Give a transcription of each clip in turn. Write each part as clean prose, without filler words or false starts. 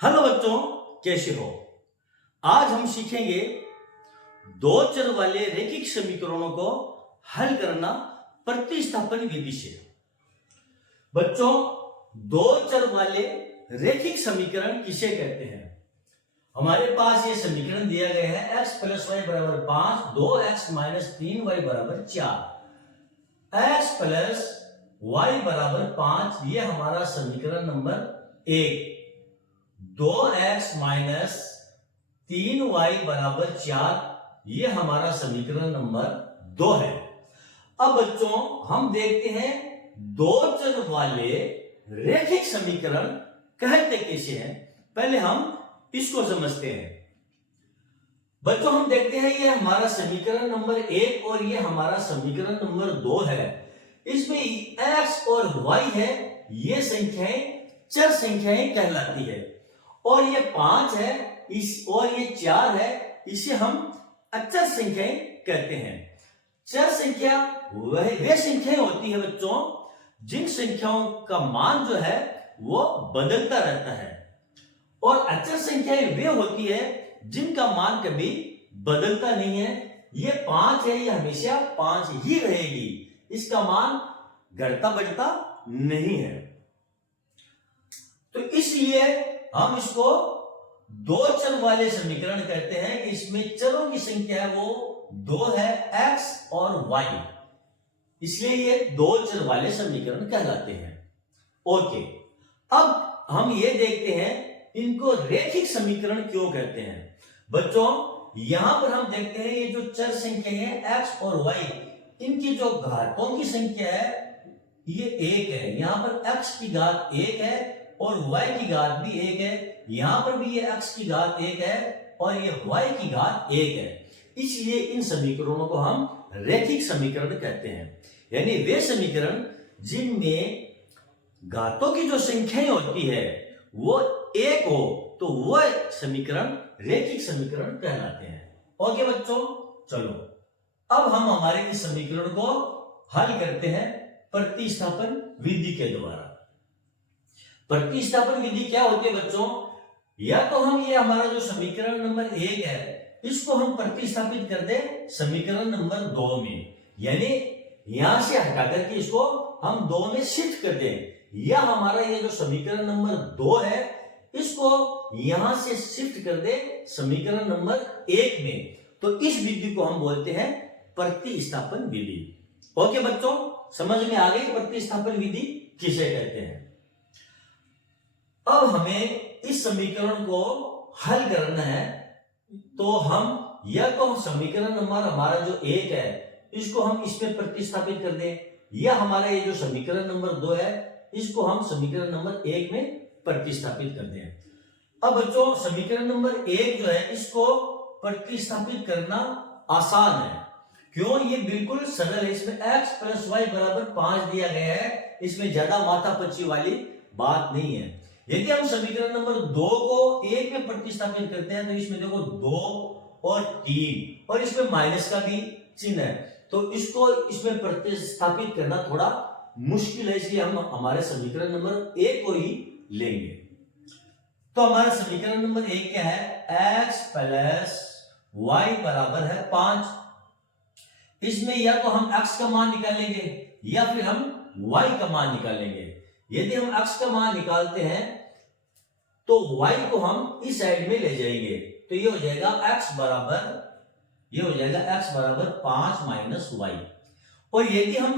Hello बच्चों, कैसे हो। आज हम सीखेंगे दो चर वाले रैखिक समीकरणों को हल करना प्रतिस्थापन विधि से। बच्चों, दो चर वाले रैखिक समीकरण किसे कहते हैं? हमारे पास ये समीकरण दिया गया है x प्लस वाई बराबर 5, 2x माइनस 3y बराबर 4। x प्लस वाई बराबर 5 ये हमारा समीकरण नंबर 1, 2x माइनस 3y बराबर 4 ये हमारा समीकरण नंबर 2 है। अब बच्चों हम देखते हैं दो चर वाले रैखिक समीकरण कहते कैसे हैं। पहले हम इसको समझते हैं। बच्चों हम देखते हैं ये हमारा समीकरण नंबर 1 और ये हमारा समीकरण नंबर 2 है। इसमें x और y है, ये संख्याएं चर संख्याएं कहलाती है। और ये 5 है और ये 4 है, इसे हम अचर संख्याएं कहते हैं। चर संख्या वे संख्याएं होती है बच्चों जिन संख्याओं का मान जो है वो बदलता रहता है, और अचर संख्याएं वे होती है जिनका मान कभी बदलता नहीं है। ये 5 है, ये हमेशा 5 ही रहेगी, इसका मान घटता बढ़ता नहीं है। तो इसलिए हम इसको दो चर वाले समीकरण कहते हैं कि इसमें चरों की संख्या है वो 2 है, x और y, इसलिए ये दो चर वाले समीकरण कहलाते हैं। ओके, अब हम ये देखते हैं इनको रैखिक समीकरण क्यों कहते हैं। बच्चों यहां पर हम देखते हैं ये जो चर संख्या है x और y, इनकी जो घातों की संख्या है ये 1 है। यहां पर x की घात 1 है और y की घात भी 1 है। यहां पर भी ये x की घात 1 है और ये y की घात 1 है। इसलिए इन समीकरणों को हम रैखिक समीकरण कहते हैं, यानी वे समीकरण जिनमें घातों की जो संख्याएं होती है वो 1 हो तो वह समीकरण रैखिक समीकरण कहलाते हैं। ओके बच्चों, चलो अब हम हमारे इस समीकरण को हल करते हैं प्रतिस्थापन विधि के द्वारा। प्रतिस्थापन विधि क्या होती है बच्चों? या तो हम ये हमारा जो समीकरण नंबर 1 है इसको हम प्रतिस्थापित कर दें समीकरण नंबर 2 में, यानी यहां से हटा करके इसको हम 2 में शिफ्ट कर दें, या हमारा ये जो समीकरण नंबर 2 है इसको यहां से शिफ्ट कर दे समीकरण नंबर 1 में। तो इस विधि को हम बोलते हैं प्रतिस्थापन विधि। ओके बच्चों, समझ में आ गई प्रतिस्थापन विधि किसे कहते हैं। अब हमें इस समीकरण को हल करना है, तो हम या तो समीकरण नंबर हमारा जो 1 है इसको हम इसमें प्रतिस्थापित कर दें, या हमारा ये जो समीकरण नंबर 2 है इसको हम समीकरण नंबर 1 में प्रतिस्थापित कर दें। अब बच्चों समीकरण नंबर 1 जो है इसको प्रतिस्थापित करना आसान है। क्यों? ये बिल्कुल सरल है। इसमें x प्लस वाई बराबर 5 दिया गया है, इसमें ज्यादा माथापच्ची वाली बात नहीं है। यदि हम समीकरण नंबर 2 को 1 में प्रतिस्थापित करते हैं तो इसमें देखो 2 और 3 और इसमें माइनस का भी चिन्ह है, तो इसको इसमें प्रतिस्थापित करना थोड़ा मुश्किल है, इसलिए हम हमारे समीकरण नंबर 1 को ही लेंगे। तो हमारा समीकरण नंबर 1 क्या है? x प्लस वाई बराबर है 5। इसमें या तो हम x का मान निकालेंगे या फिर हम y का मान निकालेंगे। यदि हम x का मान निकालते हैं तो y को हम इस साइड में ले जाएंगे, तो ये हो जाएगा x बराबर 5 माइनस वाई। और यदि हम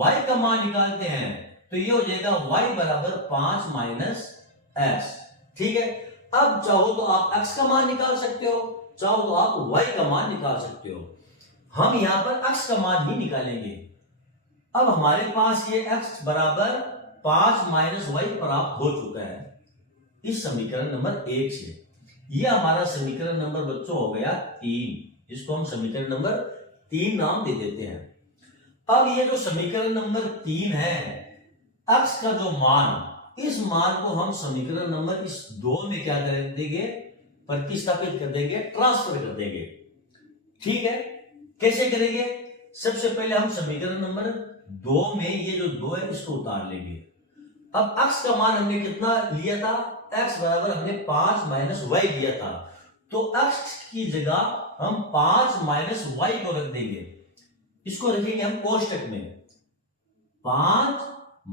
y का मान निकालते हैं तो ये हो जाएगा y बराबर 5 माइनस x। ठीक है, अब चाहो तो आप x का मान निकाल सकते हो, चाहो तो आप y का मान निकाल सकते हो। हम यहां पर x का मान ही निकालेंगे। अब हमारे पास ये x बराबर 5 माइनस वाई प्राप्त हो चुका है इस समीकरण नंबर 1 से। यह हमारा समीकरण नंबर बच्चों हो गया 3, इसको हम समीकरण नंबर 3 नाम दे देते हैं। अब ये जो समीकरण नंबर 3 है, x का जो मान, इस मान को हम समीकरण नंबर इस 2 में क्या कर देंगे? प्रतिस्थापित कर देंगे, ट्रांसफर कर देंगे। ठीक है, कैसे करेंगे? सबसे पहले हम समीकरण नंबर 2 में ये जो 2 है इसको उतार लेंगे। अब x का मान हमने कितना लिया था? x बराबर हमने 5 माइनस वाई दिया था, तो x की जगह हम 5 माइनस वाई को रख देंगे। इसको रखेंगे हम कोष्टक में, 5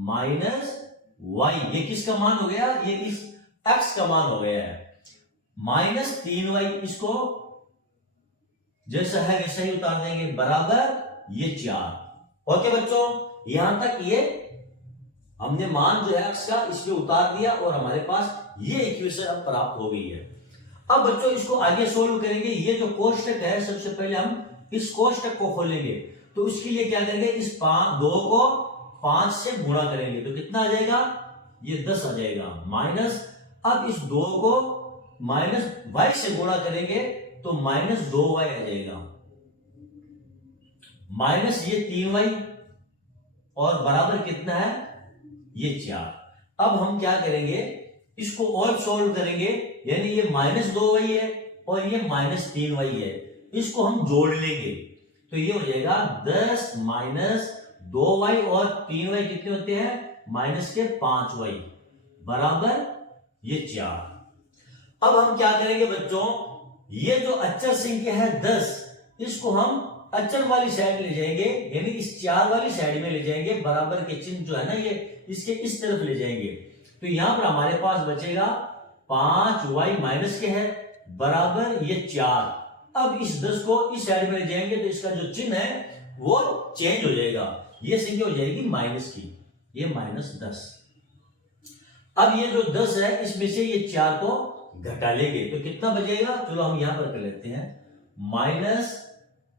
माइनस वाई, ये किसका मान हो गया, ये इस x का मान हो गया है, माइनस 3y, इसको जैसा है वैसा ही उतार देंगे, बराबर ये 4। ओके बच्चों, यहां तक ये हमने मान जो है x का इसमें उतार दिया और हमारे पास ये इक्वेशन अब प्राप्त हो गई है। अब बच्चों इसको आगे सोल्व करेंगे। ये जो कोष्टक है, सबसे पहले हम इस कोष्टक को खोलेंगे, तो उसके लिए क्या करेंगे, इस 2 को 5 से गुणा करेंगे तो कितना आ जाएगा, ये 10 आ जाएगा, माइनस, अब इस 2 को माइनस y से गुणा करेंगे तो माइनस 2y आ जाएगा, माइनस ये 3y और बराबर कितना है, ये 4। अब हम क्या करेंगे, इसको और सोल्व करेंगे, यानी ये माइनस 2y है और ये माइनस 3y है, इसको हम जोड़ लेंगे तो ये हो जाएगा 10 माइनस 2y और 3y कितने होते हैं, माइनस के 5y, बराबर ये 4। अब हम क्या करेंगे बच्चों, ये जो अचर संख्या है 10, इसको हम अचर वाली साइड ले जाएंगे, यानी इस 4 वाली साइड में ले जाएंगे, बराबर के चिन्ह जो है ना ये इसके इस तरफ ले जाएंगे, तो यहां पर हमारे पास बचेगा 5y माइनस के है, बराबर ये 4। अब इस 10 को इस साइड में ले जाएंगे तो इसका जो चिन्ह है वो चेंज हो जाएगा, ये संख्या हो जाएगी माइनस की, ये माइनस 10। अब ये जो 10 है इसमें से ये 4 को घटा लेंगे तो कितना बचेगा, चलो हम यहां पर कर लेते हैं, माइनस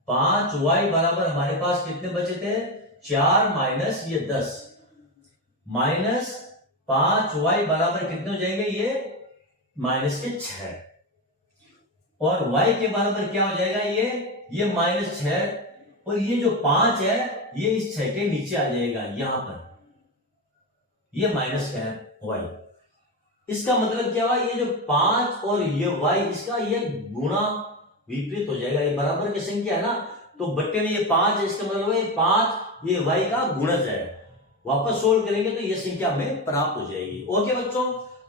5y बराबर हमारे पास कितने बचे थे, 4 माइनस ये 10, माइनस 5y बराबर कितने हो जाएंगे, ये माइनस के 6, और y के बराबर क्या हो जाएगा, ये माइनस 6, और ये जो 5 है ये इस 6 के नीचे आ जाएगा, यहां पर ये माइनस है y। इसका मतलब क्या हुआ, ये जो 5 और ये y, इसका ये गुणा विपरीत हो जाएगा, ये बराबर की संख्या है ना, तो बट्टे में ये 5 है, इसका मतलब ये 5 ये y का गुणज है। वापस सोल्व करेंगे तो ये संख्या हमें प्राप्त हो जाएगी। ओके बच्चों,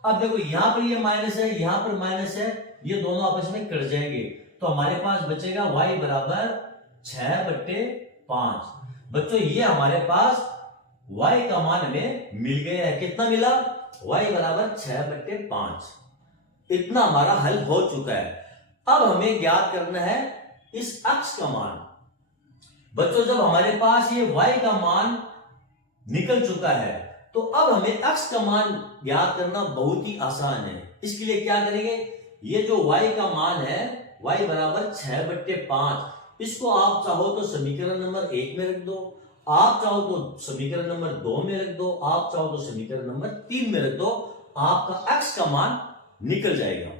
अब देखो यहां पर ये माइनस है, यहां पर माइनस है, ये दोनों आपस में कट जाएंगे तो हमारे पास बचेगा y बराबर 6/5। बच्चों ये हमारे पास y का मान हमें मिल गया है, कितना मिला, y बराबर 6/5। इतना हमारा हल हो चुका है। अब हमें ज्ञात करना है इस x का मान। बच्चों जब हमारे पास ये y का मान निकल चुका है तो अब हमें x का मान ज्ञात करना बहुत ही आसान है। इसके लिए क्या करेंगे, ये जो y का मान है y बराबर 6/5, इसको आप चाहो तो समीकरण नंबर 1 में रख दो, आप चाहो तो समीकरण नंबर 2 में रख दो, आप चाहो तो समीकरण नंबर 3 में रख दो, आपका x का मान निकल जाएगा।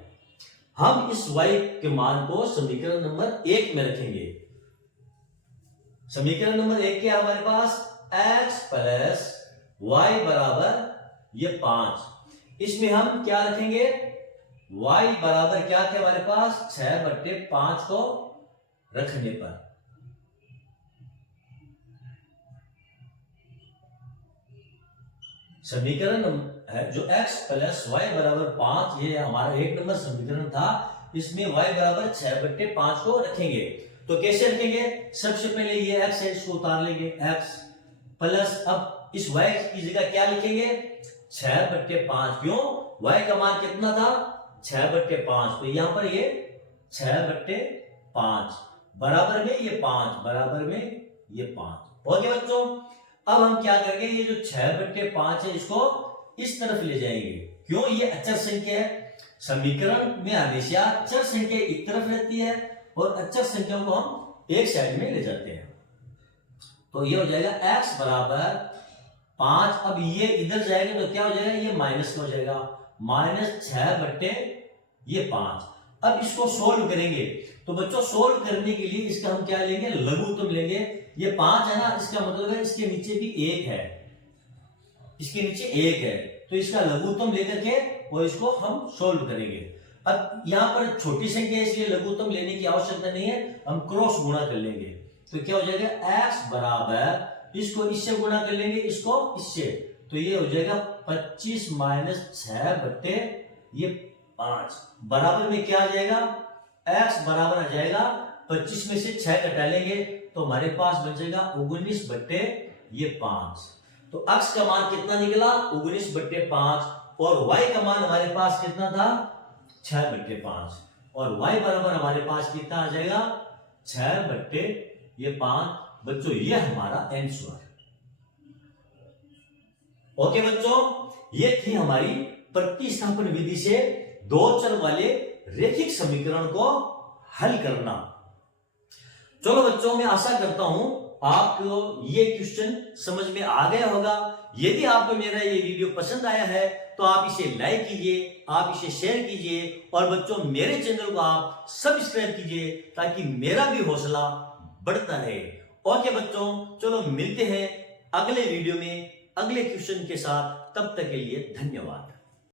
हम इस y के मान को समीकरण नंबर 1 में रखेंगे। समीकरण नंबर 1 क्या है हमारे पास, x प्लस y बराबर ये 5। इसमें हम क्या रखेंगे, y बराबर क्या थे हमारे पास, 6/5 को रखने पर समीकरण है जो x प्लस y बराबर 5, ये हमारा 1 नंबर समीकरण था, इसमें y बराबर 6/5 को रखेंगे। तो कैसे रखेंगे, सबसे पहले ये x है, इसको उतार लेंगे, x प्लस, अब इस y की जगह क्या लिखेंगे, 6/5, क्यों, y का मान कितना था, 6/5, तो यहां पर ये 6/5 बराबर में ये 5, बराबर में ये 5। ओके बच्चों, अब हम क्या करेंगे, ये जो 6/5 है इसको इस तरफ ले जाएंगे, क्यों, ये अचर संख्या है, समीकरण में हमेशा अचर संख्या एक तरफ रहती है और अचर संख्याओं को हम एक साइड में ले जाते हैं। तो ये हो जाएगा x बराबर 5, अब ये इधर जाएगा तो क्या हो जाएगा, ये माइनस का हो जाएगा, माइनस 6/5। अब इसको सोल्व करेंगे तो बच्चों सोल्व करने के लिए इसका हम क्या लेंगे, लघुत्तम लेंगे। ये 5 है ना, इसका मतलब है इसके नीचे भी 1 है, इसके नीचे 1 है, तो इसका लघुत्तम लेकर के और इसको हम सोल्व करेंगे। अब यहां पर छोटी संख्या है इसलिए लघुत्तम लेने की आवश्यकता नहीं है, हम क्रॉस गुणा कर लेंगे तो क्या हो जाएगा, x बराबर, इसको इससे गुणा कर लेंगे, इसको इससे, तो ये हो जाएगा 25 माइनस 6/5 ये 5 बराबर में क्या आ जाएगा, x बराबर आ जाएगा 25 में से 6 घटा लेंगे तो हमारे पास बचेगा 19 बट्टे ये 5। तो x का मान कितना निकला 19 बट्टे 5 और y का मान हमारे पास कितना था 6 बट्टे 5 और y बराबर हमारे पास कितना आ जाएगा 6 बट्टे ये 5। बच्चों ये हमारा आंसर। ओके बच्चों, ये थी हमारी प्रतिस्थापन विधि से दो चर वाले रैखिक समीकरण को हल करना। चलो बच्चों, मैं आशा करता हूं आपको ये क्वेश्चन समझ में आ गया होगा। यदि आपको मेरा ये वीडियो पसंद आया है तो आप इसे लाइक कीजिए, आप इसे शेयर कीजिए और बच्चों मेरे चैनल को आप सब्सक्राइब कीजिए ताकि मेरा भी हौसला बढ़ता रहे। ओके बच्चों, चलो मिलते हैं अगले वीडियो में अगले क्वेश्चन के साथ। तब तक के लिए धन्यवाद।